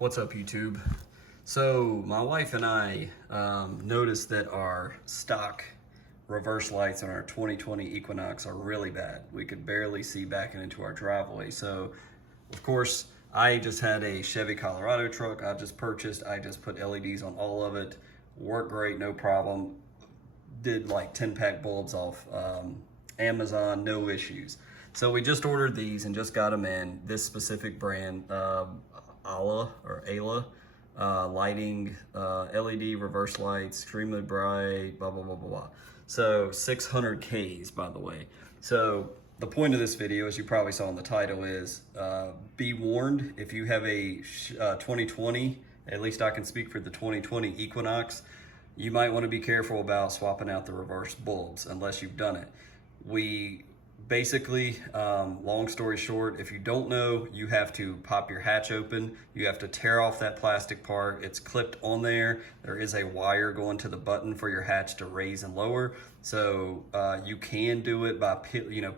What's up, YouTube? So my wife and I noticed that our stock reverse lights on our 2020 Equinox are really bad. We could barely see back into our driveway. So of course, I just had a Chevy Colorado truck I just purchased. I just put LEDs on all of it. Worked great, no problem. Did like 10-pack bulbs off Amazon, no issues. So we just ordered these and just got them in. This specific brand, Ayla lighting, LED reverse lights, extremely bright, blah, blah, blah, blah, blah. So 600 Ks, by the way. So the point of this video, as you probably saw in the title, is be warned if you have a 2020, at least I can speak for the 2020 Equinox, you might want to be careful about swapping out the reverse bulbs unless you've done it. We basically, long story short, if you don't know, you have to pop your hatch open. You have to tear off that plastic part. It's clipped on there. There is a wire going to the button for your hatch to raise and lower. So you can do it by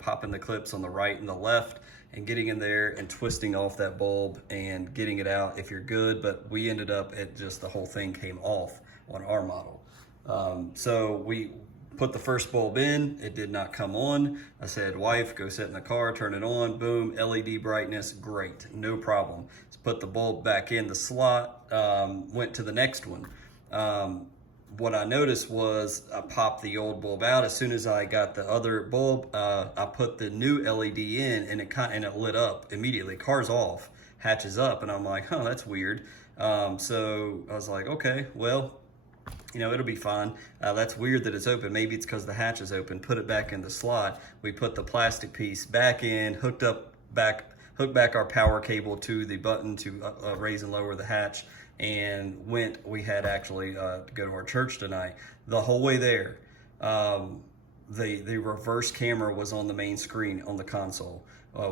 popping the clips on the right and the left and getting in there and twisting off that bulb and getting it out if you're good. But we ended up at just the whole thing came off on our model. So we put the first bulb in, it did not come on. I said, wife, go sit in the car, turn it on, boom, LED brightness, great, no problem. Let's put the bulb back in the slot, went to the next one. What I noticed was I popped the old bulb out. As soon as I got the other bulb, I put the new LED in and it lit up immediately. Car's off, hatches up, and I'm like, huh, that's weird. So I was like, okay, well, it'll be fine. That's weird that it's open. Maybe it's because the hatch is open. Put it back in the slot. We put the plastic piece back in, hooked back our power cable to the button to raise and lower the hatch, and we had actually to go to our church tonight. The whole way there, the reverse camera was on the main screen on the console.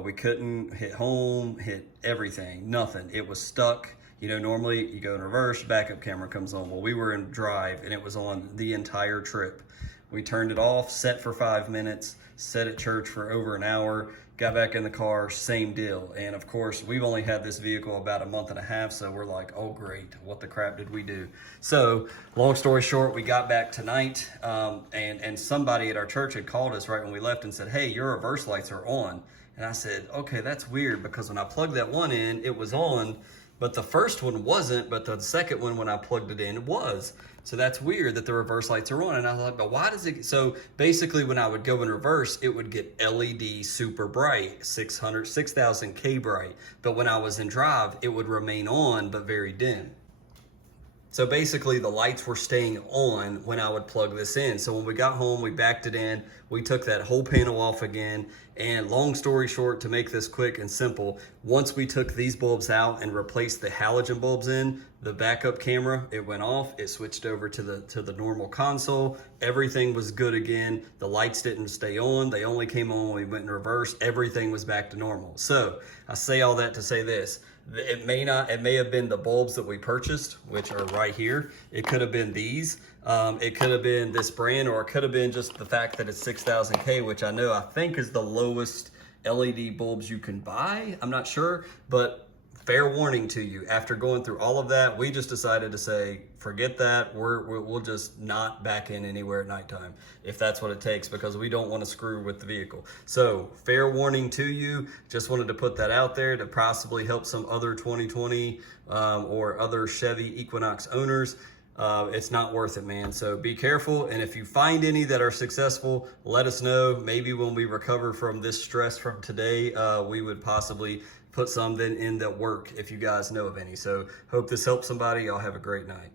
We couldn't hit home, hit everything, nothing. It was stuck. Normally you go in reverse, backup camera comes on. Well, we were in drive and it was on the entire trip. We turned it off, set for 5 minutes, set at church for over an hour, got back in the car, same deal. And of course, we've only had this vehicle about a month and a half, so we're like, oh great, what the crap did we do? So long story short, we got back tonight and somebody at our church had called us right when we left and said, hey, your reverse lights are on. And I said, okay, that's weird, because when I plugged that one in, it was on, but the first one wasn't, but the second one, when I plugged it in, it was. So that's weird that the reverse lights are on. And I was like, but why does it? So basically when I would go in reverse, it would get LED super bright, 6,000 K bright. But when I was in drive, it would remain on, but very dim. So basically the lights were staying on when I would plug this in. So when we got home, we backed it in, we took that whole panel off again. And long story short, to make this quick and simple, once we took these bulbs out and replaced the halogen bulbs in, the backup camera, it went off, it switched over to the normal console. Everything was good again. The lights didn't stay on. They only came on when we went in reverse. Everything was back to normal. So I say all that to say this. It may have been the bulbs that we purchased, which are right here. It could have been these. It could have been this brand, or it could have been just the fact that it's 6,000 K, which I think is the lowest LED bulbs you can buy. I'm not sure, but fair warning to you, after going through all of that, we just decided to say, forget that. We'll just not back in anywhere at nighttime if that's what it takes, because we don't want to screw with the vehicle. So fair warning to you, just wanted to put that out there to possibly help some other 2020 or other Chevy Equinox owners. It's not worth it, man. So be careful. And if you find any that are successful, let us know. Maybe when we recover from this stress from today, we would possibly put some then in that work if you guys know of any. So hope this helps somebody. Y'all have a great night.